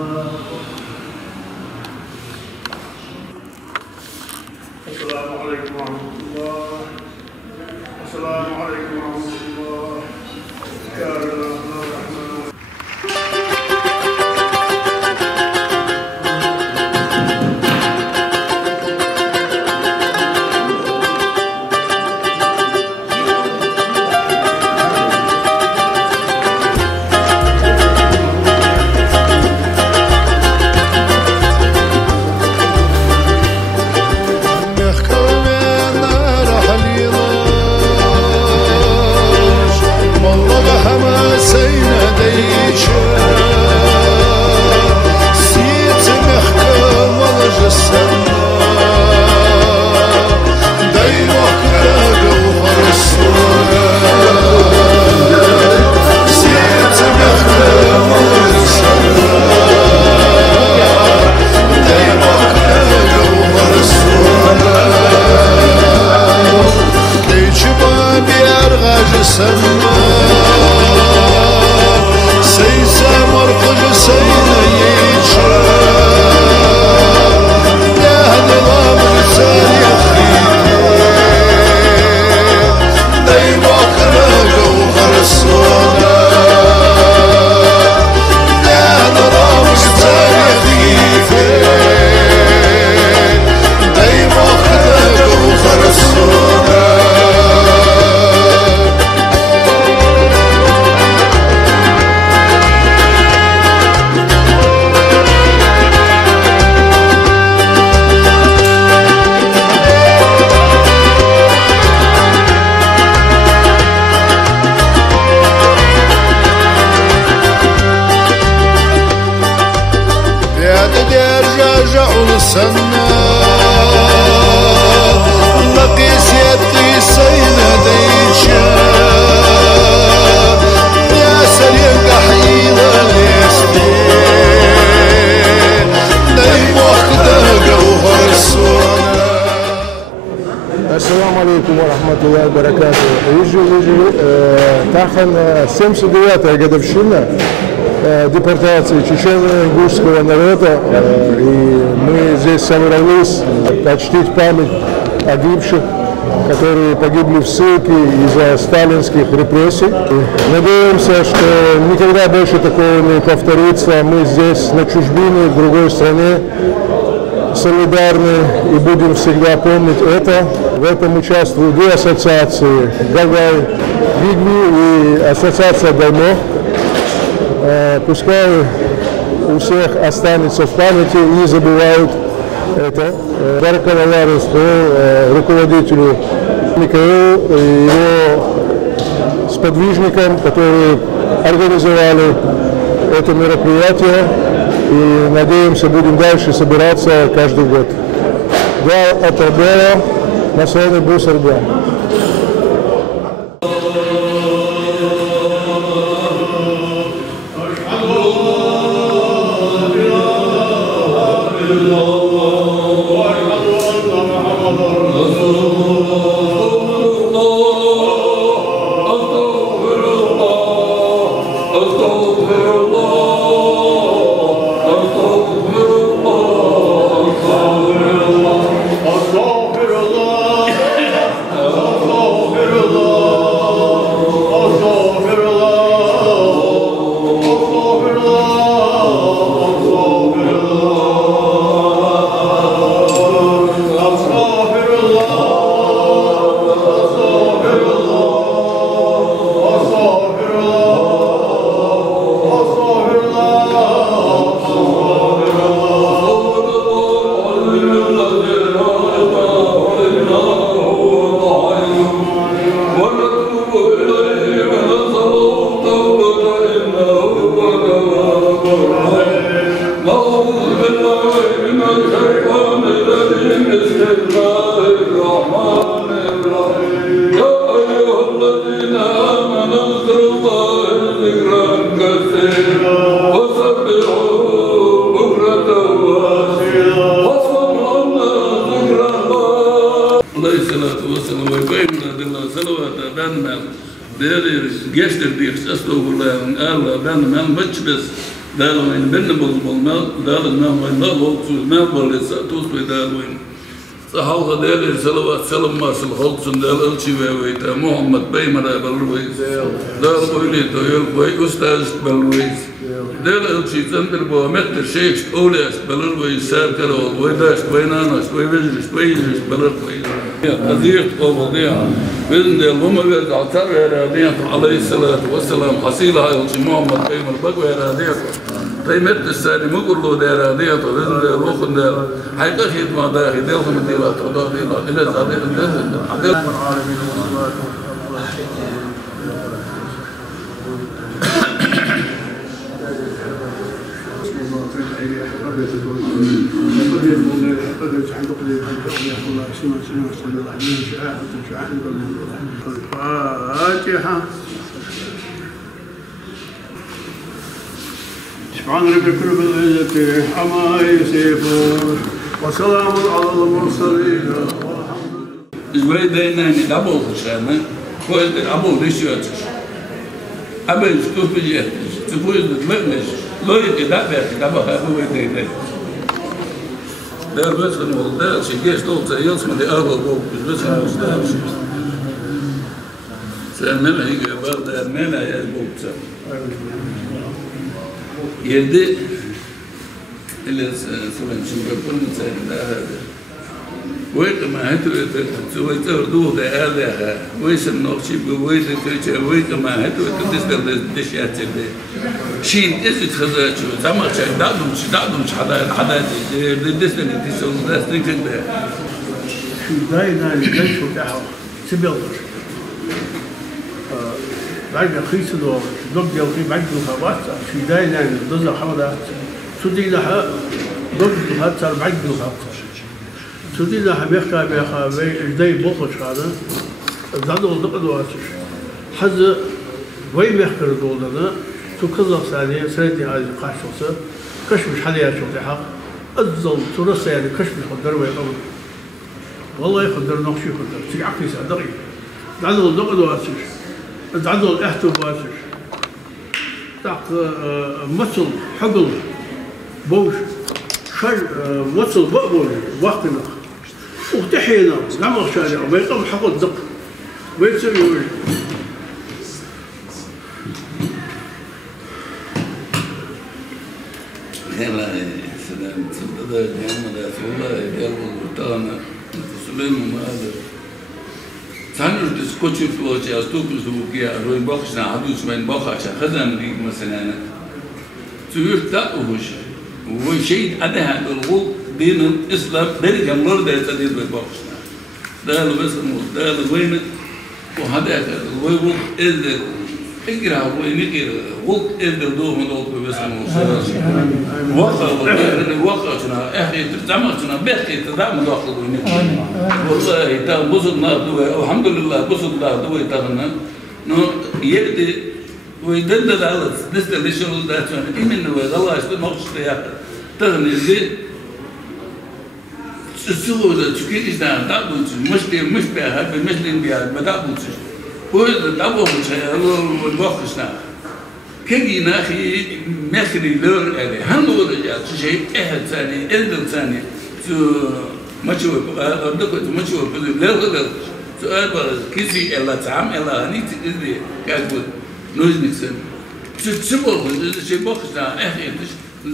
السلام عليكم ورحمة الله. السلام عليكم ورحمة الله. يا الله الرحمن. السلام عليكم ورحمة الله وبركاته. يجي تاخن 79-я годовщина депортации чечено-ингушского народа, и мы здесь собрались почтить память погибших, которые погибли в ссылке из-за сталинских репрессий. Надеемся, что никогда больше такого не повторится. Мы здесь на чужбине, в другой стране, солидарны и будем всегда помнить это. В этом участвуют две ассоциации «Гагай», «Гигви» и ассоциация «Даймо». Пускай у всех останется в памяти и не забывают это. Благодарность руководителю Михаилу и его сподвижникам, которые организовали это мероприятие. И надеемся, будем дальше собираться каждый год. Да, это было на своем Бусарга. Gestern die Gestern Allah dann man Majlis دالوين بن بالمال دالنا وين نلوك المال بالساتوس بدالوين صحوا دال الصلوات سلام ما سلخوت دال الشيوي محمد بيمر بالرويس دال قولي تويل بوي استاذ بالرويس دال الشي تندر بو متر شيخ اوليس بالرويس سار كرول ويداش بيناناش ويجلس بالرويس قضيه قضيه بإذن الله بيرد عطار رادية عليه الصلاة والسلام حصيلة هاي محمد بيمر بقوي رادية قيمت الثاني مقول له ده رادية بإذن الله وخن ده حقيقة ما ده هديه من ديوات الله إلى ذلك العالمين فاتحة. سبحان ربك رب العزة عما يصفون وسلام على المرسلين. Izvedena je double geschreven, voor het abo de shirt. Aber ich stufe jetzt, zu früh ist wirklich. Leute, da wird, da war er wieder. Der wird schon mal da, sie geht dort jetzt mit der Augen auf, das wird schon da. Sein Männer hier war der Männer ja gut. Jede so ein Schubert da ويت ما هتوي تسوي تردو ده هذا ويش النقشي بويت كذا ويت ما هتوي تدستر دشيات ده شين إيش تخزر شو زمان شيء دادم حدا دستر تسوي دستر كده شو داينا ليش وتاعه سبيلش بعد خيس دور دب جوكي بعد الخواص شو داينا ضد حوله شو دي لها ضد هذا بعد الخواص سودينا حبيخا إجداي بوخش هذا زادوا الدقة واسش حز وين بيحكر دولنا تكذب ثانية سنتي هذه قاشوسة كشمش حليها شو تحق أفضل ترسى يعني كشمش خدر ويقبل والله يقدر نقشي خدر تيجي عقلي صدقي زادوا الدقة واسش زادوا الإحتو واسش تاق مصل حقل بوش شر مصل بقبل وقتنا وتحينا نعمل شارع ويقوم حق الدق ويصير يقول هلا سلام صدق محمد رسول الله يقول وطانا سليم ما هذا ثاني تسكتش فلوسي أستوكل سوقيا روين بخشنا عدوش من بخش خزن ليك مثلا سوير تأوش وشيء أدها الغول دين الإسلام درجة مرة ده تدين بالبخشنا ده اللي بسمه ده اللي وين وهذا الوين إذا إجرا وين إجرا وقت إذا دوم دوم بسمه وقع شنا إحنا تزعمنا بحكي تزعم داخل وين والله تا بوصلنا دوا الحمد لله بوصلنا دوا تاعنا نو يبدي ويدل على نسبة للشغل ده إيمان الله يسلم مقصد يا تغني زي السهولة تكيد إذا دابوش مش بها بمثل بها بدابوش هو دابوش الله والبخشنا كي ناخي مخري لور عليه هنقول يا شيء أحد ثاني إذن ثاني تو مشوا أبدك مشوا لا سؤال كذي إلا تعم إلا هني تقدر كأقول نوزنكسن تسبب شيء بخشنا أحد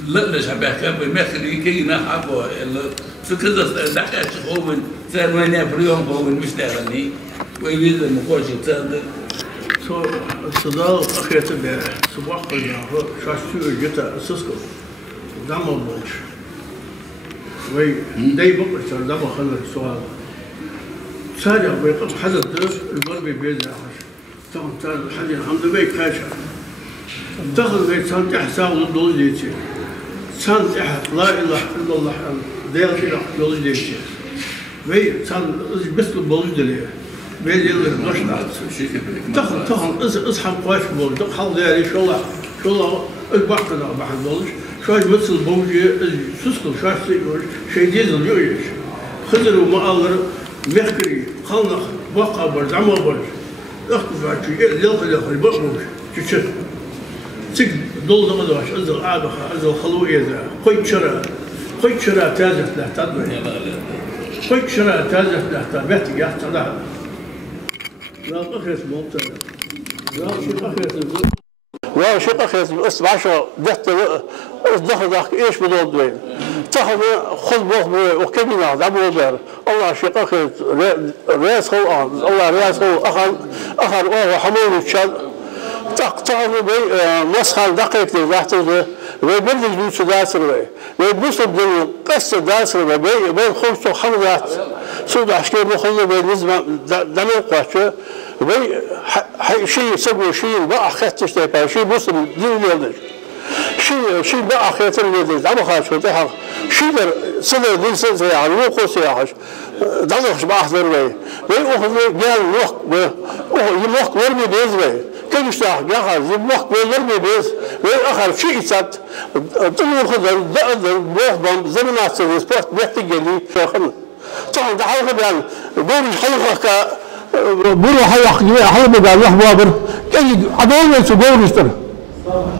لا شبه بمخري كي نحبه إلا فكذا دقات خوفن صار وين يبريهم خوفن مش دارني ويريد المقاش تصدق سو الصداع أخيرا بصباح الجهة شاشوا جتا سسكو دم بوش وي داي بقى صار دم خلنا السؤال سارع بيقف حدث البلد بيزع صار الحاجة الحمد لله كاشة دخل بيت سانتح ساعة ضد ديتي سانتح لا إله إلا الله دير إلى ضد ديتي وي سان بس البلد دليه وين يلا نشنا دخل اصحى قواش بول دخل داري شو الله البحثنا بعد بولش شوي مثل بوجي سسكو شيء ديزل يويش خضروا ما أغر مخكري خلنا وقع برز عمل برز أخذ بعد شيء يلا بوش تشت تك دول دمدوش أزل عابخ أزل خلوية ذا قيد شراء تازت له تدوي قيد شراء تازت له تبت يحت له لا أخيس موتر لا شيء أخيس لا شيء أخيس أسبع عشر دهت دخل ذاك إيش بدون دوين تاخذ خذ بوه وكبينا دبوا بير الله شيء أخيس رئيس هو الله رئيس هو أخر وهو حمول الشد تاخذ بي مسخن دقيق تحت ويبرد الجنس داسر ويبوس بدل قصة داسر بين خمس وخمسات سود عشكي بخذ بالنسبة دم القاشة وي شيء يسوي شيء بقى خدتش تبقى شيء بوس بدل يدش شيء بقى خدت اليدش عم خاش وتحق شيء سنة دين سنة يعني مو قوس ياحش دمش بقى ذروي ويأخذ جال يلوك ورمي بيزوي كل يشتاق ياخذ يلوك ورمي بيز وآخر شيء سات تقول خذ بوه زمنات السبورت بيحتاجني شاخن طبعا ده حاجة يعني بقول حلقة بقول حلقة قال له بابر كذي عدول يسوون يشتري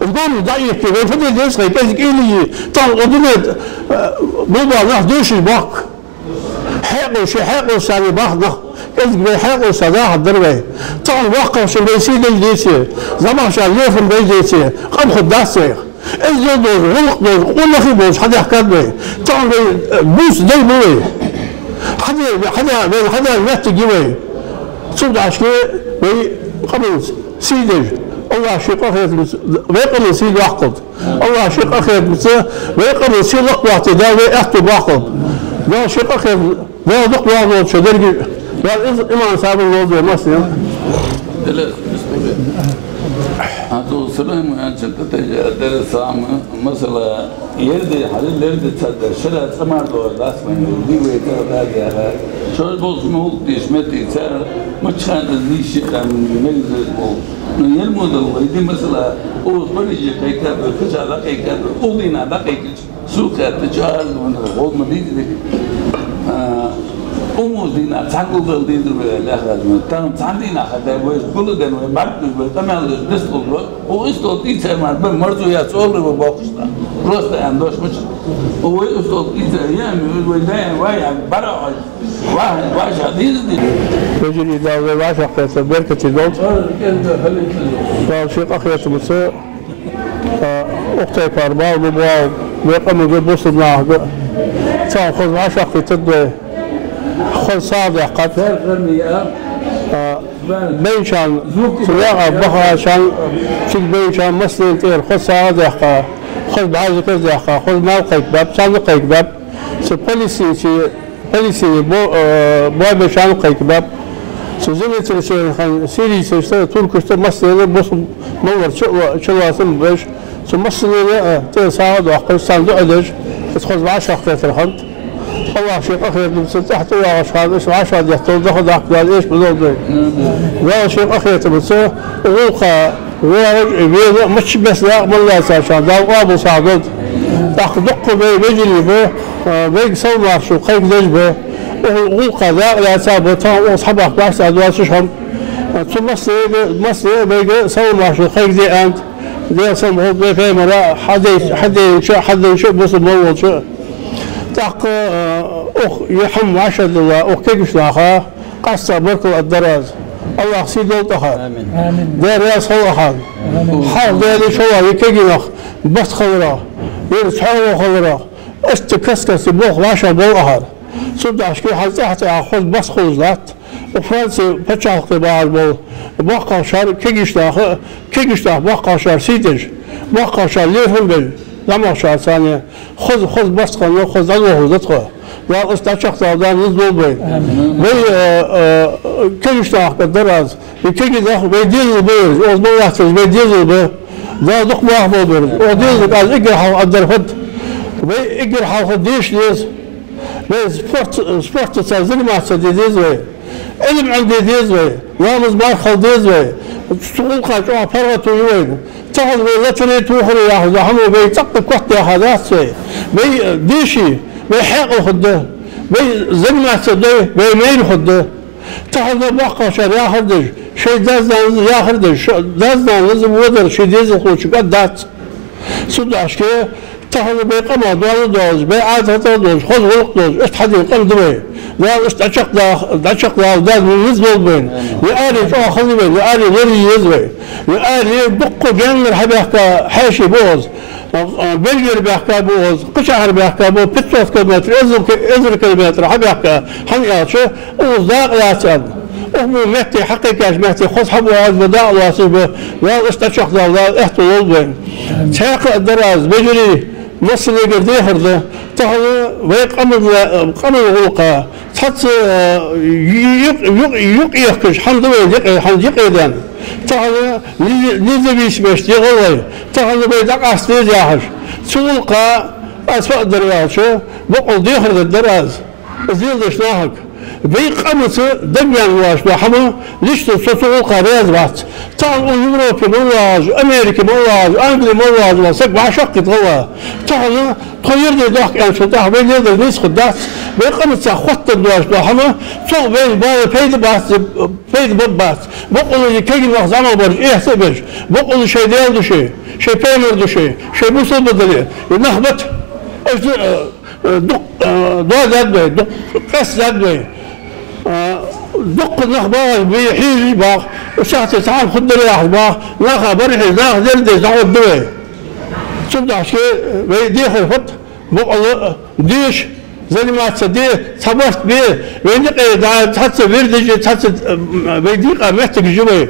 الجول ضعيف كذا فضل يسخي كذي كيلي طبعا قدرت بابا راح دوش الباك حقوا سامي باخده كذي بيحقوا صداع الدربي طبعا واقع شو بيصير الجيسي زمان شو اليوم بيجيسي قام خداسي الزود غلق ولا في بوس حدا حكى لي طبعا بوس ده بوي حدا نت جوي صد عشكي قبل سيدج الله شيء أخير ويقبل سيد واحد الله شيء أخير ويقبل سيد وقت ده ويأخذ واحد ده شيء أخير ده دق واحد شو درجة ده إمام صاحب الوضع مسلم هذا سلام عن شتى درسام مثلا يرد حلل يرد تصدر شرع سمار دور لاس من دي ويتر هذا شو بوز مو ديشمتي صار مشان نيش كان ميل مو يلمود الويد مثلا او بريج كيكا بكجا لا كيكا اودينا لا كيكا سوكا تجال من هو مدينه أمودينا تعقل دين الأخلاق تام تعدينا هذا ويقول ده بعد تمام نسقط وإستوت إيش ما بمرجو يا صور وباقشنا روست عندوش مش هو إستوت إيش يعني ويدين ويا برا واحد حديث دي يجري ده واحد قيس بركة الدول فشيء أخير مساء أختي كاربا وبوا ويقوم ببص معه تأخذ عشرة تدوي خذ صادق قد بيشان سواء بخا شان شيء بيشان مسلم تير خذ صادق خذ بعض كذا خذ موقع باب صادق باب سبوليسي بو بيشان قيك باب سوزني ترشين خان سيري سوشتة تركشتة مسلم بس مور شو واسم بيش سمسلم تير صادق خذ صندوق دش تدخل بعشرة قطعة الحنت الله شيء أخير تمسك تحت ويا أشخاص إيش عشرة يحتوي دخل أحكام إيش بدون ذي ويا شيء أخير تمسك وقع ويا مش بس لا والله عشان ده أبو سعود تأخذ دقة بيجري به بيسوي شو خير دجبه وقع ذا لا سابته وأصحابه بعد أدوات شهم ثم مصر بيجي سوي شو خير ذي أنت ذي سمعه بفهم لا حد يشوف بس الموضوع شو تاق يحم عشد الله وكيف لاخا قصة بركل الدراز الله سيدو طهر آمين دار راس هو حال حال دار شو يكينخ بس خضرا يرسحوا خضرا استكسكس بوخ ماشا بوهر صد عشكي حتى ياخذ بس خضرات وفرنسا بتشاخ تبع البو بقى شهر كيجش بقى شهر سيدج بقى شهر ليفن بال لما شهر ثانية خذ بس خذ عنه زدخه لا استشخ صادان يزول بي كيجش الدراز يكيجي داخل بيديز بيرز أوزبو يحتاج بيديز بي ده دق واحد بيرز وديز قال اقرحوا الدرفت اقرحوا خديش ليز بس سبورت تسازل ما تسديديز بي علم عندي ديزوي يامز مارخل ديزوي تقول خاطر فرغت وين تاخذ لا تريد توخر ياخذ هم بيتق كحت ياخذات سوي بي ديشي بي حق خده بي زلمه تسدي بي مين خده تاخذ بقى شر ياخذ شيء دازنا يا خردش دازنا لازم ودر شيء ديزل خوش قد دات سوداش كه تهذا بيقام دوز بيعاد دوز خذ غلق دوز استحد يقام دبي لا استشق دا من نزل بين يقاري شو خذ بين يقاري غير يزوي يقاري بق جنر حبيحك حاشي بوز بلجر بيحكى بوز قشعر بيحكى بوز بتشوف كلمات ازر كلمات حبيحك حنيات شو وزاق لا تسال وهو مهتي حقيقة مهتي خذ حبوا هذا بداء واصبه لا استشق لا احتوال بين شاق الدراز بجري مصر يقدر يهرده تهذا ويقمل غلقه تحط يقيخش حمد الله يقيدان تهذا لذبيش باش يغلي تهذا بيدق عستي جاهش سلقه اسفل الدراز شو بقول يهرد الدراز زيد شناهك بيقمص دنيا واش وحمو ليش تصوصوا قريز بات تعالوا يوروبي مواج امريكا مواج انجلي مواج وسق بعشق تغوا تعالوا تغير لي ضحك يعني شو تاع بين يد الناس خدات بيقمص خط الواش وحمو شو بين باي فيد بات بقول لي كي زعما برج ايه سبج بقول شيء ديال شيء بيمر شيء بوصل بدل نخبط دق دق دق قص دق دق النخبة بيحيي باخ وشخص تعال خد رياح باخ لا برحي لا زلدي تعود دوي شفت عشان بيديه خلفت بقول ديش زي ما تصديه صبرت بيه وينقي تحس بيردج تحس بيديق محتاج جوي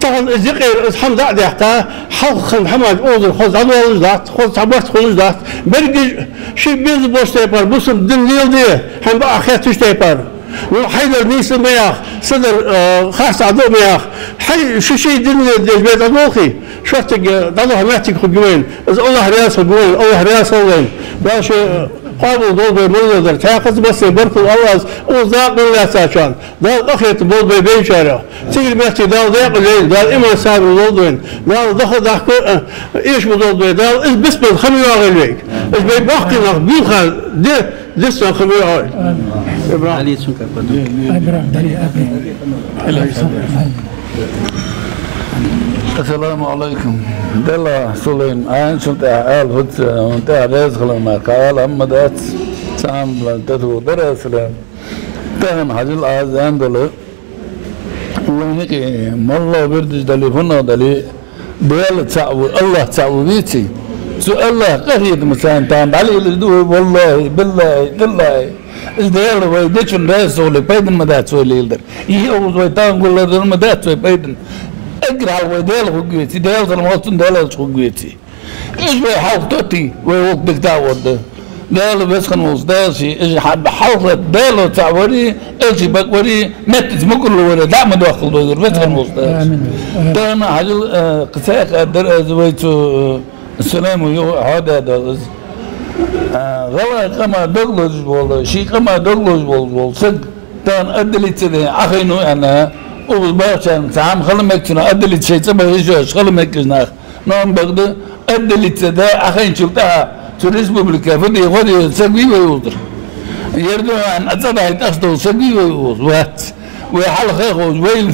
طبعا ذكر اسحم ذا حتى حلق محمد اوزر خذ عدو ذات خذ صبرت خذ ذات برجع شيء بيز بوش تيبر بوسم دين ليل دي هم بقى خير تيبر وحيدر نيس مياخ صدر خاص عدو مياخ حي شيء دنيا بيت عدوخي شفتك ضلها محتاج خجوين إذا الله رياس خجوين الله رياس خجوين باش قابل دول بمنظر تاخذ بس برك الأواز وذاق من لا ساشان دال أخيت دول بين شارع تيجي محتاج دال ذاق الليل دال إما صار دول دال دخل ضحك إيش بدول دال بس بالخميس عليك إيش بيباقي نخ بيخل ده لسه خميس عليك علي سنك السلام عليكم دلا سليم عين شلت أهل فت وانتهى رزق لما قال أما دات سام تدو درس لهم تهم حجل آذان دل وينك مالله بردش دلي فنا دلي دل تعو الله تعوذيتي سؤال الله قريت مثلا تام علي الدو والله بالله بالله إزدهار ويدشون رأس ولا بيدن مدات سوي ليلدر يهوز ويتان كل هذا مدات سوي بيدن أقرأ ويدال خوجيتي دال ظلماتن دال خوجيتي إيش بيحاول توتي ويوقف دكتور دال بس خنوس دال شيء إيش حب حاول دال تعوري إيش بقوري مت مكر ولا دعم داخل دور بس خنوس دال ده أنا حاجل قساق أدر زوجته السلام ويو هذا دال غلا كما دغلوج بول شي كما دغلوج بول صد تان ادلت ده اخينو انا وباشان سام خلمكنا ادلت شي تبع ايش خلمكنا نعم بغد ادلت ده اخين شفتها في الريسبوبليكا فدي غادي سقي ويوضر يردو ان اتصدى تاخذ سقي وات وحال خيخوج وين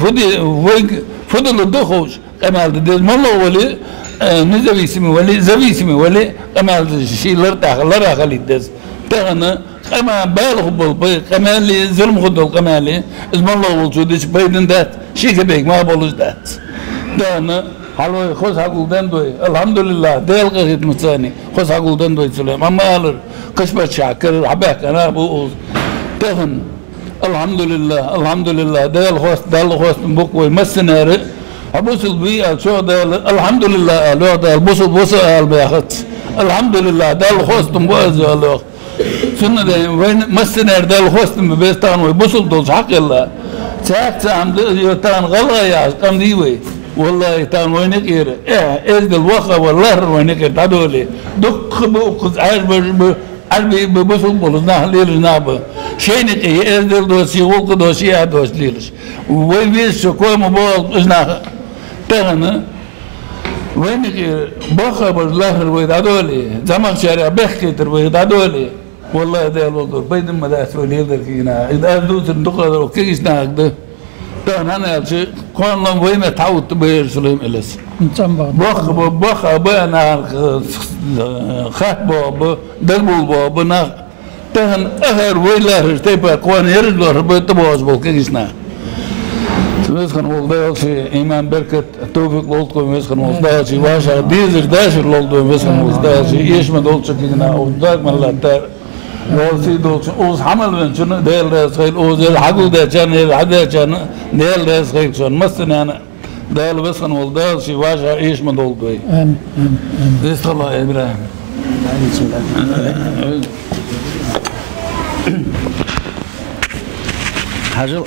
فدي الدخوج كما ده مالله ولي نزويسمي ولي زويسمي ولي كما شيء لرتاح لرا خليد دز تانا كما بالغ بالبي كما اللي ظلم خدوا كما اللي اسم الله وجودش بيدن دات شيء كبيك ما بقولش دات تانا حلو خوش حقول دندوي الحمد لله ديل قيد متاني خوش حقول دندوي سلام اما قال قشبه شاكر حباك انا ابو تهن الحمد لله ديل خوش بوكوي مسنار أبوس البيئة شو ده الحمد لله لو ده البوس البياخت الحمد لله ده الخوص تنبوز الله سنة ده وين مسنر ده الخوص تنبيستان ويبوس الدوس حق الله ساعات عم يتان غلا يا كم ديوي والله يتان وينك إيه إيش الوقت والله وينك تدولي دك بوقت عربي ببوس البولس نه ليش نابه شينك إيه دوسي وقت دوسي دوس ليش وين بيش شكوى مبارك إجناه تانا وينك بخبر لاهر ويدادولي زمان شارع بخيتر ويدادولي والله ده الوقت بيد المدرسة وليدر كينا إذا دوت الدقة كيس ناقده أنا شيء كنا وين تعود بيرسلهم إليس بخ أبانا خاب دلبو بنا تهن أهر ويلا رتبة كون يرجع ربط تبوز بالكيسنا مسخن والله في إيمان بركة توفيق لولتكم مسخن والله في واشا ديزر داشر لولتو مسخن والله في إيش ما دولتش كنا وداك من لا تر والله دولتش أوز حمل من شنو ديل راس خيل أوز الحقول ده كان الحدا كان ديل راس خيل شون مستني أنا ديل مسخن والله في واشا إيش ما دولتو آمين بسم الله إبراهيم Хажил,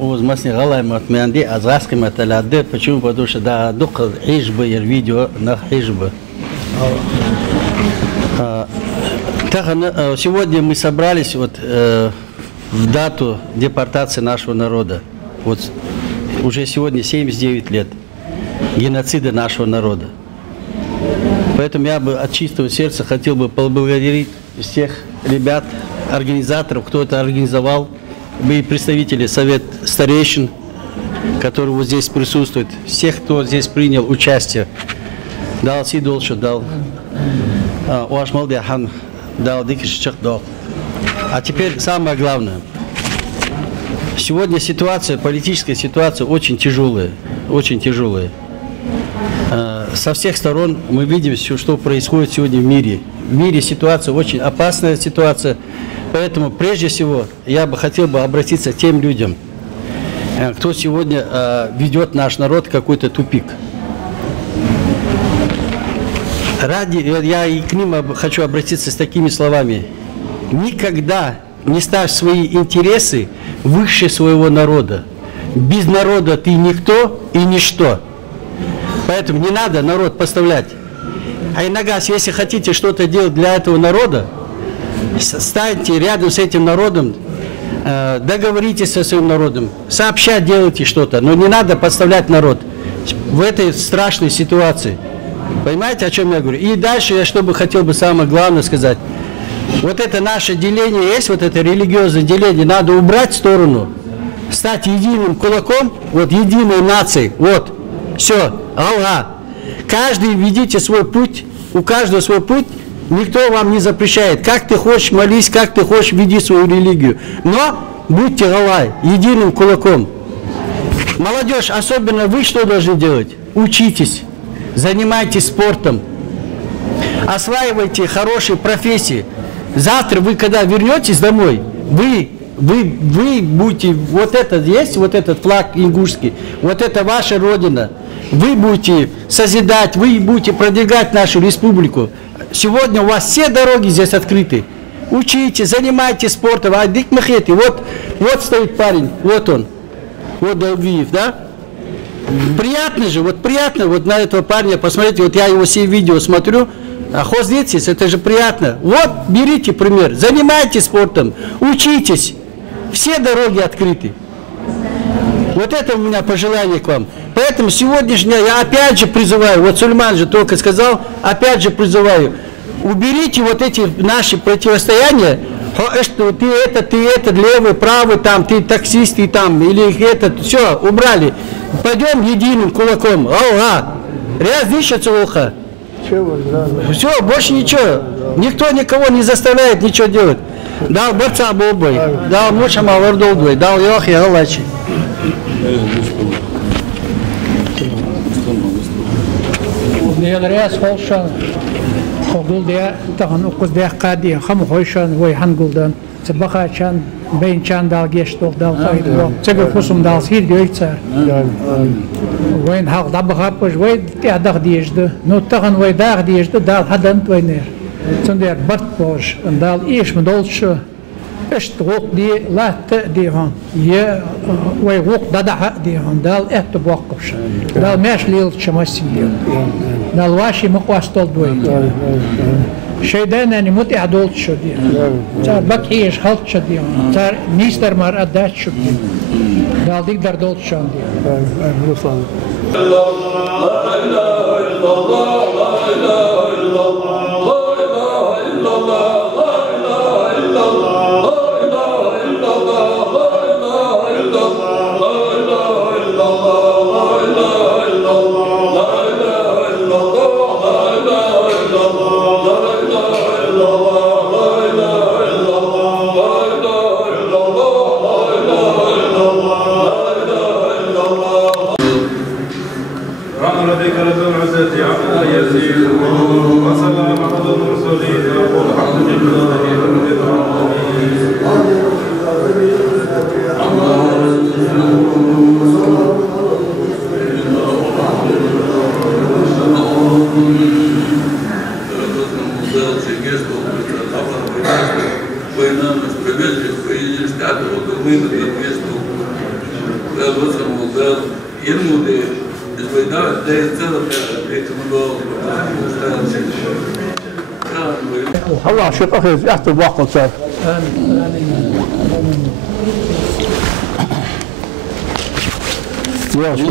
уз масни галаем от менди, а заским от ладе, почему? Потому что да дух хижбы, видео на хижбы. Сегодня мы собрались вот в дату депортации нашего народа. Вот уже сегодня 79 лет геноцида нашего народа. Поэтому я бы от чистого сердца хотел бы поблагодарить всех ребят, организаторов, кто это организовал, и представители Совет старейшин, которые вот здесь присутствуют, всех, кто здесь принял участие. Дал Сидолшу, дал Уашмалдиахан, дал Дикишчахдал. А теперь самое главное. Сегодня ситуация, политическая ситуация очень тяжелая, очень тяжелая. Со всех сторон мы видим, что происходит сегодня в мире. В мире ситуация очень опасная ситуация. Поэтому прежде всего я бы хотел обратиться к тем людям, кто сегодня ведет наш народ в какой-то тупик. Я и к ним хочу обратиться с такими словами. Никогда не ставь свои интересы выше своего народа. Без народа ты никто и ничто. Поэтому не надо народ поставлять. А иногда, если хотите что-то делать для этого народа, станьте рядом с этим народом, договоритесь со своим народом, сообща делайте что-то, но не надо подставлять народ в этой страшной ситуации. Понимаете, о чем я говорю? И дальше я что бы хотел бы самое главное сказать. Вот это наше деление есть, вот это религиозное деление, надо убрать в сторону, стать единым кулаком, вот единой нацией, вот, все, Аллах. Каждый ведите свой путь, у каждого свой путь, никто вам не запрещает. Как ты хочешь молись, как ты хочешь веди свою религию. Но будьте Аллах, единым кулаком. Молодежь, особенно вы что должны делать? Учитесь, занимайтесь спортом, осваивайте хорошие профессии. Завтра вы, когда вернетесь домой, вы будете, вот этот есть, вот этот флаг ингушский, вот это ваша родина. Вы будете созидать, вы будете продвигать нашу республику. Сегодня у вас все дороги здесь открыты. Учите, занимайтесь спортом. А дикмахети, вот стоит парень, вот он, вот Долгиев, да? Приятно же, вот приятно вот на этого парня, посмотрите, вот я его все видео смотрю, а хоздитесь, это же приятно. Вот, берите пример, занимайтесь спортом, учитесь, все дороги открыты. Вот это у меня пожелание к вам. Поэтому сегодняшнее я опять же призываю, вот Сульман же только сказал, опять же призываю, уберите вот эти наши противостояния, что ты это, левый, правый, там, ты таксист, ты там, или это, все, убрали. Пойдем единым кулаком. Аллах. Раз дышится ухо. Все, больше ничего. Никто никого не заставляет ничего делать. Дал борца бобой, дал мучам авардолдой, дал йохи аллачи. Диалряс холшан, хогулдия, таган укуздия кадия, хам хойшан, вой хангулдан, цебахачан, бейнчан дал гештол дал хайдо, цега фусум дал схир гойцар. Войн хал дабахапыш, вой тиадах диежды, но таган вой дах диежды, дал хадан твойнер. Цундер бартпош, дал ишм долчу. Est ook die laat die gaan. Je wij ook dat die gaan. Dal echt te bokkers. Dal mes leeltje massie. Dal washi mag was tot doen. Shaydan en moet je adoltje die. Daar bak is haltje die. Daar mister maar adatje die. Dal dik daar doltje die. العزة عما يصفون وسلام على المرسلين والحمد لله رب العالمين. الله شيخ أخي يحت الواقع صار يا شيخ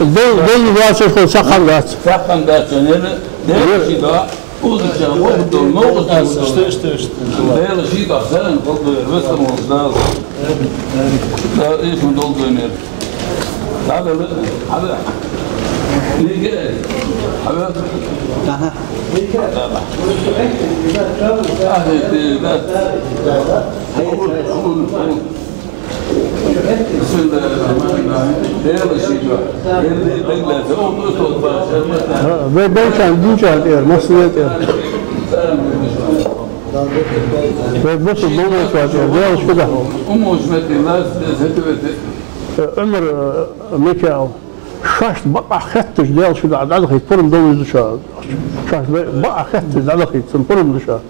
دول واسف سخن دات Uzet ook door mogen de hele ziet dat zijn, dat de Westen ons daar is een doldunner. Daar de niet gek. Ben kan diyeceğim eğer masiyet eğer. Ben nasıl bulmak var ya? Biraz şurada. Ömer Mikael. شاش بقى خدتش ديال شو قاعد على خيط فرم دوز شا شاش بقى خدتش على خيط فرم شا